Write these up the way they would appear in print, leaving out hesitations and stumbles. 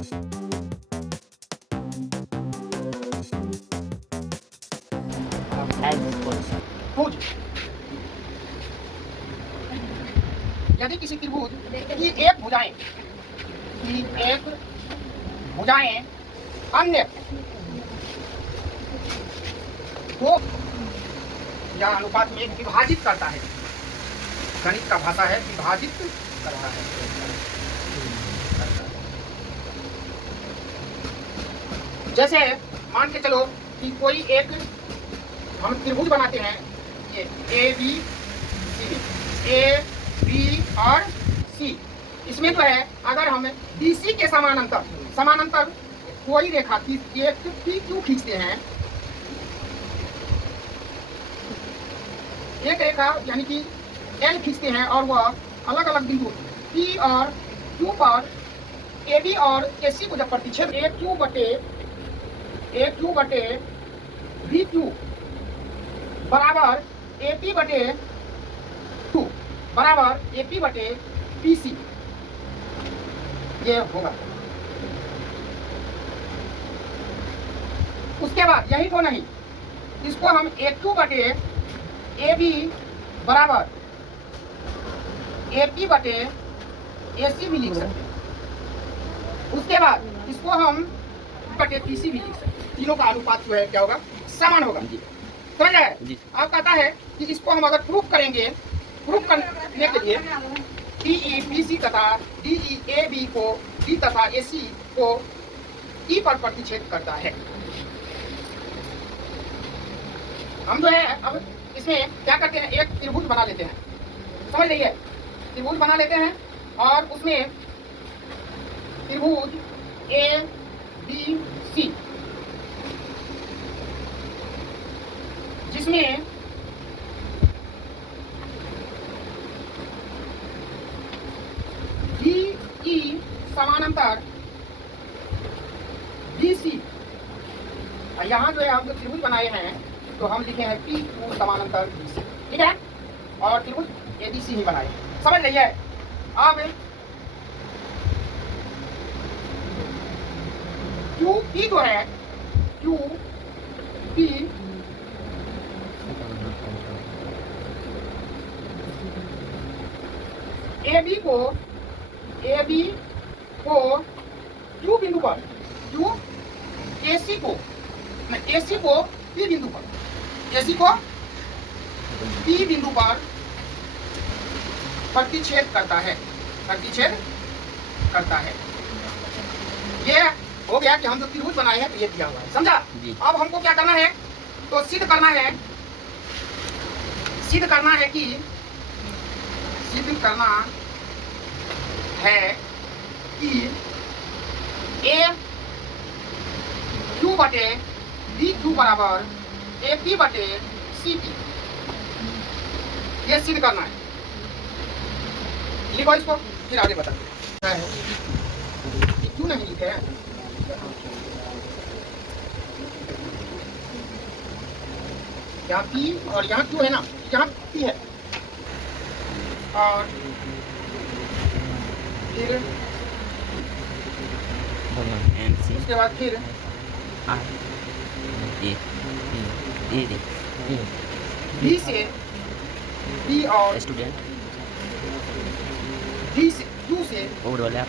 भुज यदि किसी त्रिभुज की एक भुजाएं अन्य को या अनुपात में विभाजित करता है, गणित का भाषा है विभाजित करता है। जैसे मान के चलो कि कोई एक हम त्रिभुज बनाते हैं, ये ए बी और सी। इसमें जो है अगर हम BC के समानांतर कोई रेखा की एक PQ खींचते हैं, एक रेखा यानी कि L खींचते हैं और वह अलग अलग बिंदु P और Q पर AB और AC को जब प्रतिच्छेद AQ बटे BQ बराबर AP बटे Q बराबर AP बटे PC, ये होगा। उसके बाद यही तो नहीं, इसको हम AQ बटे AB बराबर AP बटे AC भी लिख सकते हैं। उसके बाद इसको हम बटे PC भी लिख सकते हैं। तीनों का अनुपात जो है क्या होगा, समान होगा। समझ आए? अब कहता है कि इसको हम अगर प्रूफ करने के लिए DE BC तथा DE AB को D तथा AC को E पर प्रतिच्छेद करता है। हम जो है अब इसमें क्या करते हैं, एक त्रिभुज बना लेते हैं। समझ रही है? त्रिभुज बना लेते हैं और उसमें त्रिभुज ABC जिसमें DE समानांतर BC, यहाँ जो है हम जो त्रिभुज बनाए हैं तो हम लिखे हैं PQ समानांतर BC, ठीक है? और त्रिभुज ABC ही बनाए। समझ रही है? अब QP जो है QP AB को Q बिंदु पर AC को P बिंदु पर P बिंदु पर प्रतिच्छेद करता है। ये हो गया कि हम जो त्रिभुज बनाए हैं तो ये दिया हुआ है, समझा? अब हमको क्या करना है, तो सिद्ध करना है कि AQ बटे BQ बराबर AP बटे CP, ये सिद्ध करना है। लिखो इसको, फिर आगे बताते हैं। क्यों नहीं लिखे हैं? यहाँ P और यहाँ Q है ना, यहाँ P है और फिर उसके बाद फिर B से B और स्टूडेंट D से Q से ओवरलैप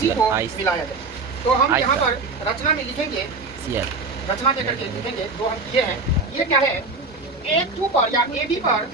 C को मिलाया जाए। तो हम यहाँ पर रचना में लिखेंगे, CL रचना दे करके लिखेंगे। तो हम ये हैं, ये क्या है, AQ पर या AB पर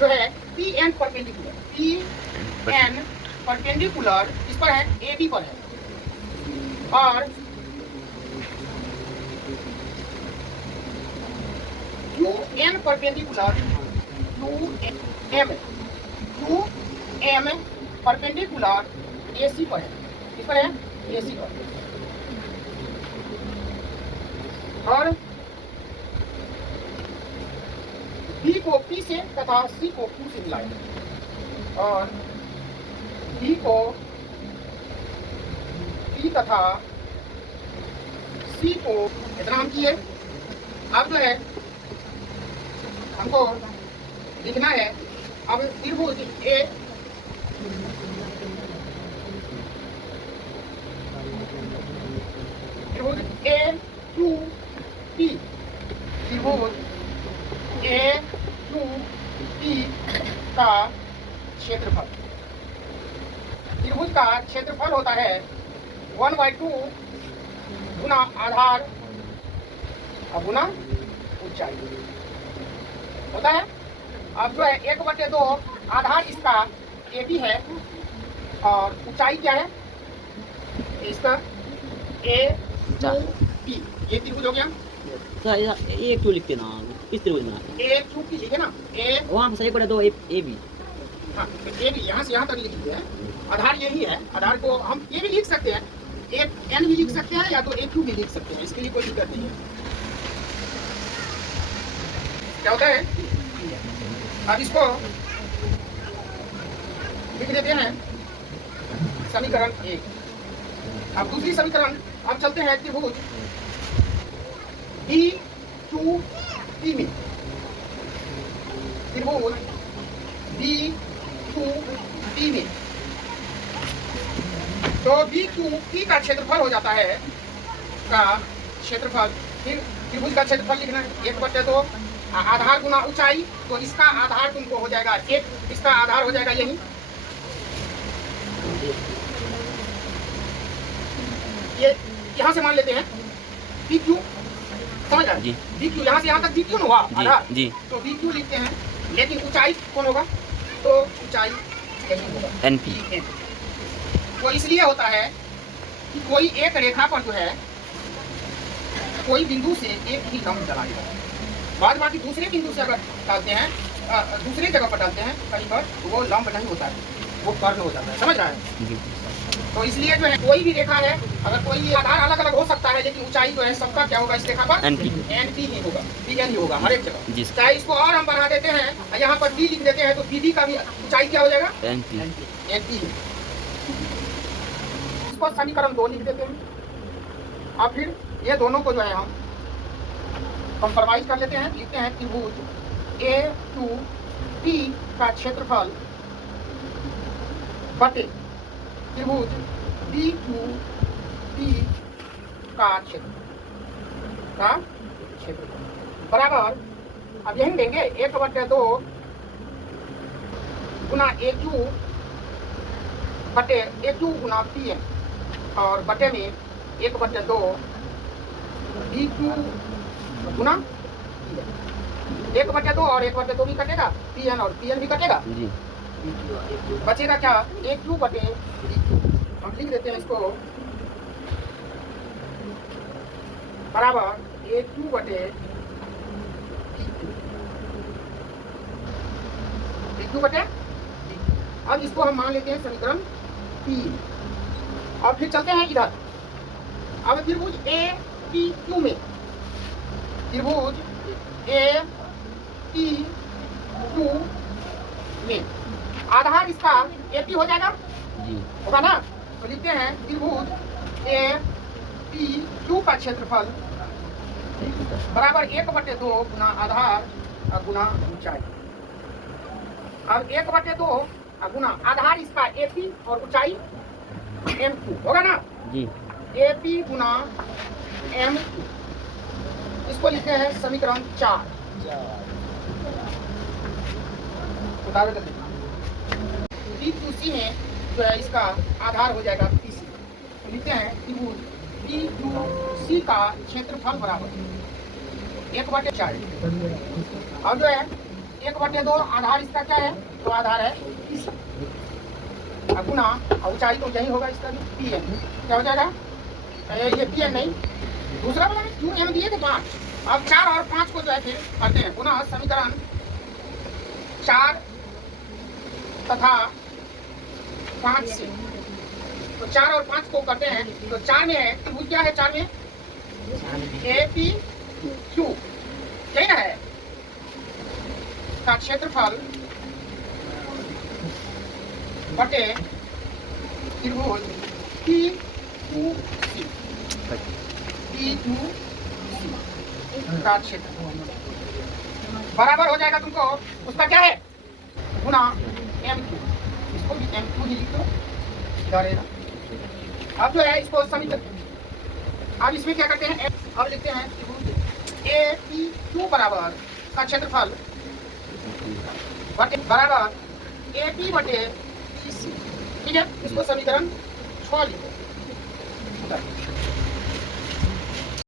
जो है PN परपेंडिकुलर इस पर है, AB पर है, और QN perpendicular QM perpendicular AC पर है, इस पर है AC पर, और B को P से तथा C को Q से मिलाएंगे और B को P तथा C को इतना हम किए। अब जो है हमको लिखना है, अब त्रिभुज क्षेत्रफल। त्रिभुज का क्षेत्रफल होता है 1/2 गुना आधार और गुना ऊंचाई होता है। अब जो है 1/2 आधार इसका AB है और ऊंचाई क्या है इसका AB। ये त्रिभुज हो गया। एक क्यों लिखते ना इस त्रिभुज में एक क्यूब की लिखे ना ए वहाँ पर 1/2 ए बी। हाँ तो ए भी यहाँ से यहाँ तक लिख दिए हैं। आधार यही है। आधार को हम ये भी लिख सकते हैं, एक एन भी लिख सकते हैं या तो एक क्यूब भी लिख सकते हैं, इसके लिए कोई दिक्कत नहीं है। क्या होता है अब इसको लिख देते हैं समीकरण 1। अब दूसरी समीकरण अब चलते हैं त्रिभुज B2B में। त्रिभुज B2B में तो B2B का क्षेत्रफल हो जाता है का क्षेत्रफल। फिर त्रिभुज का क्षेत्रफल लिखना है 1/2 आधार गुना ऊंचाई। तो इसका आधार तुमको हो जाएगा 1, इसका आधार हो जाएगा यही। ये यहाँ से मान लेते हैं BQ, समझ आए जी। BQ यहाँ से यहाँ तक BQ ना हुआ आधार जी। तो BQ लिखते हैं, लेकिन ऊंचाई कौन होगा तो ऊंचाई यही होगा NP। तो इसलिए होता है कि कोई एक रेखा पर जो है कोई बिंदु से एक ही लंब चलाएगा, बाद बाकी दूसरे बिंदु से अगर डालते हैं दूसरे जगह पर डालते हैं कहीं पर वो लंब नहीं होता है, वो कर्ण हो जाता है। समझ रहा है? तो इसलिए जो है कोई भी रेखा है अगर कोई आधार अलग अलग हो सकता है लेकिन ऊंचाई जो है सबका क्या होगा इस रेखा पर NP ही होगा, PN ही होगा हर एक जगह। चाहे इसको और हम बढ़ा देते हैं यहाँ पर B लिख देते हैं तो BD का भी ऊंचाई क्या हो जाएगा NP। इसको समीकरण 2 लिख देते हैं। अब फिर ये दोनों को जो है हम कंप्रोमाइज कर लेते हैं, लिखते हैं त्रिभुज A2P का क्षेत्रफल बटे त्रिभुज B2P का क्षेत्रफल बराबर। अब यही देंगे 1/2 गुना AQ बटे AQ गुना PN और बटे में 1/2 BQ गुना 1/2 और 1/2 भी कटेगा, PN और PN भी कटेगा जी। बचेगा क्या AQ बटे BQ। हम लिख देते हैं इसको बराबर AQ बटे BQ बटे। अब इसको हम मान लेते हैं समीकरण 3 और फिर चलते हैं इधर। अब त्रिभुज APQ में त्रिभुज APQ में आधार इसका AP हो जाएगा जी। होगा ना। तो लिखते हैं त्रिभुज APQ का क्षेत्रफल बराबर 1/2 गुना आधार गुना ऊंचाई। अब 1/2 गुना आधार इसका AP और ऊंचाई M2 होगा ना जी। AP गुना M2 इसको लिखते हैं समीकरण 4। उतारो जल्दी। B2C में जो है इसका आधार हो जाएगा PC। तो लिखते हैं त्रिभुज B2C का क्षेत्रफल बराबर 1/4। अब जो है 1/2 आधार इसका क्या है तो आधार है PC गुना ऊंचाई तो यही होगा इसका भी PN। क्या हो जाएगा ये PN नहीं दूसरा वाला QM दिए थे 5। अब 4 और 5 को जो है फिर करते हैं पुनः समीकरण 4 तथा 5 से। तो 4 और 5 को करते हैं तो 4 में है त्रिभुज क्या है 4 में APQ यही ना है का क्षेत्रफल बटे त्रिभुज P2C का क्षेत्रफल बराबर हो जाएगा तुमको उसका क्या है गुना M2। इसको भी M2 ही लिख दो इधर है। अब जो है इसको समीकरण अब इसमें क्या करते हैं अब लिखते हैं APQ बराबर का क्षेत्रफल बराबर AP बटे BC, ठीक है, इसको समीकरण 6 लिखो।